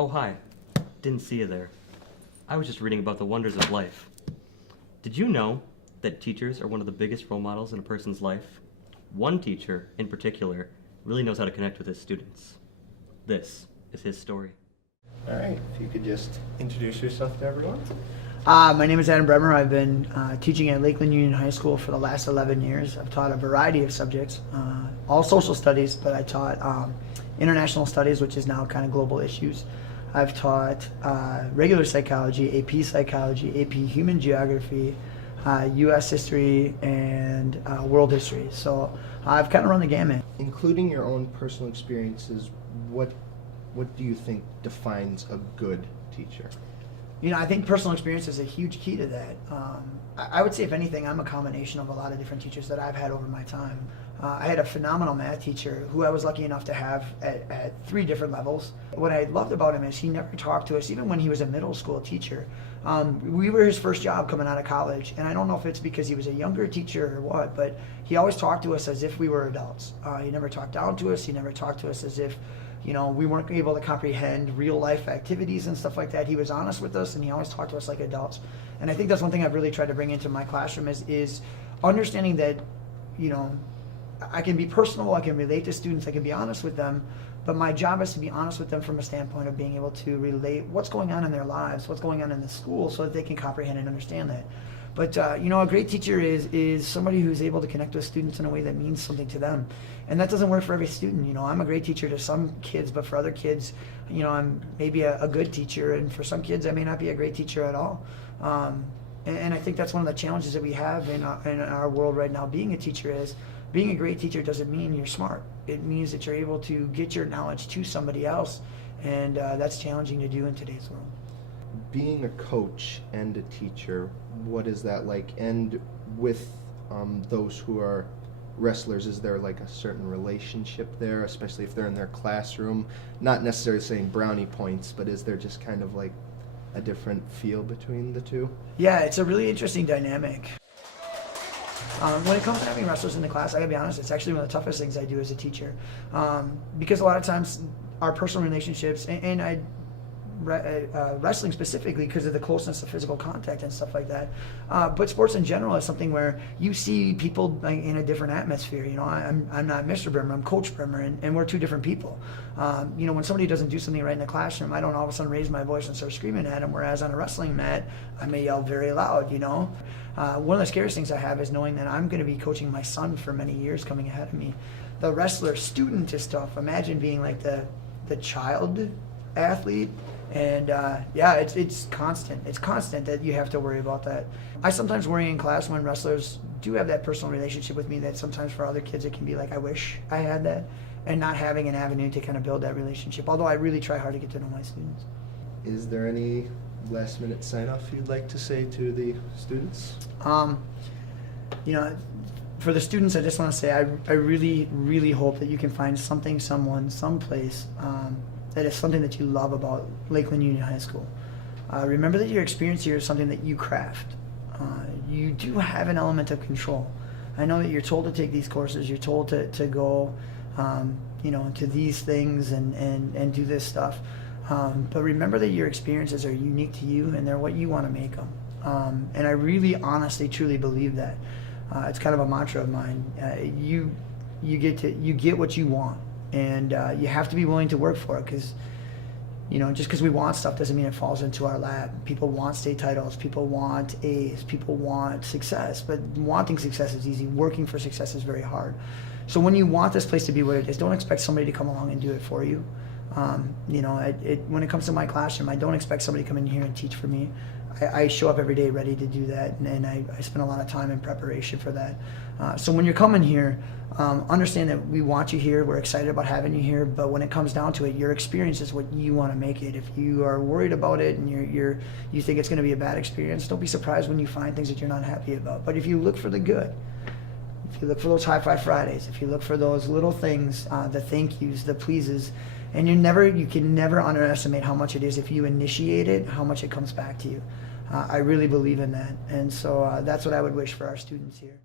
Oh, hi. Didn't see you there. I was just reading about the wonders of life. Did you know that teachers are one of the biggest role models in a person's life? One teacher, in particular, really knows how to connect with his students. This is his story. All right, if you could just introduce yourself to everyone. My name is Bremer. I've been teaching at Lakeland Union High School for the last 11 years. I've taught a variety of subjects, all social studies, but I taught international studies, which is now kind of global issues. I've taught regular psychology, AP psychology, AP human geography, U.S. history, and world history. So I've kind of run the gamut. Including your own personal experiences, what do you think defines a good teacher? You know, I think personal experience is a huge key to that. I would say, if anything, I'm a combination of a lot of different teachers that I've had over my time. I had a phenomenal math teacher who I was lucky enough to have at 3 different levels. What I loved about him is he never talked to us, even when he was a middle school teacher. We were his first job coming out of college, and I don't know if it's because he was a younger teacher or what, but he always talked to us as if we were adults. He never talked down to us. He never talked to us as if, you know, we weren't able to comprehend real life activities and stuff like that. He was honest with us, and he always talked to us like adults. And I think that's one thing I've really tried to bring into my classroom is understanding that, you know, I can be personal, I can relate to students, I can be honest with them, but my job is to be honest with them from a standpoint of being able to relate what's going on in their lives, what's going on in the school, so that they can comprehend and understand that. But you know, a great teacher is somebody who's able to connect with students in a way that means something to them. And that doesn't work for every student. You know, I'm a great teacher to some kids, but for other kids, you know, I'm maybe a good teacher, and for some kids I may not be a great teacher at all. And I think that's one of the challenges that we have in our world right now, being a teacher, is being a great teacher doesn't mean you're smart. It means that you're able to get your knowledge to somebody else, and that's challenging to do in today's world. Being a coach and a teacher, what is that like? And with those who are wrestlers, is there like a certain relationship there, especially if they're in their classroom? Not necessarily saying brownie points, but is there just kind of like a different feel between the two? Yeah, it's a really interesting dynamic. When it comes to having wrestlers in the class, I gotta be honest, it's actually one of the toughest things I do as a teacher. Because a lot of times our personal relationships, and wrestling specifically because of the closeness of physical contact and stuff like that, but sports in general is something where you see people in a different atmosphere. You know, I'm not Mr. Bremer, I'm Coach Bremer, and we're 2 different people. You know, when somebody doesn't do something right in the classroom, I don't all of a sudden raise my voice and start screaming at them, whereas on a wrestling mat, I may yell very loud, you know. One of the scariest things I have is knowing that I'm going to be coaching my son for many years coming ahead of me. The wrestler student is tough. Imagine being like the child athlete. And yeah, it's constant. It's constant that you have to worry about that. I sometimes worry in class when wrestlers do have that personal relationship with me, that sometimes for other kids it can be like, I wish I had that, and not having an avenue to kind of build that relationship. Although I really try hard to get to know my students. Is there any last minute sign off you'd like to say to the students? You know, for the students, I just want to say I really, really hope that you can find something, someone, someplace that is something that you love about Lakeland Union High School. Remember that your experience here is something that you craft. You do have an element of control. I know that you're told to take these courses, you're told to go you know, to these things and do this stuff. But remember that your experiences are unique to you, and they're what you want to make them. And I really, honestly, truly believe that. It's kind of a mantra of mine. You get what you want. And you have to be willing to work for it, because, you know, just because we want stuff doesn't mean it falls into our lap. People want state titles, people want A's, people want success, but wanting success is easy. Working for success is very hard. So when you want this place to be what it is, don't expect somebody to come along and do it for you. You know, when it comes to my classroom, I don't expect somebody to come in here and teach for me. I show up every day ready to do that, and I spend a lot of time in preparation for that. So when you're coming here, understand that we want you here, we're excited about having you here, but when it comes down to it, your experience is what you want to make it. If you are worried about it and you think it's going to be a bad experience, don't be surprised when you find things that you're not happy about. But if you look for the good, if you look for those high five Fridays, if you look for those little things, the thank yous, the pleases, and you can never underestimate how much it is, if you initiate it, how much it comes back to you. I really believe in that, and so that's what I would wish for our students here.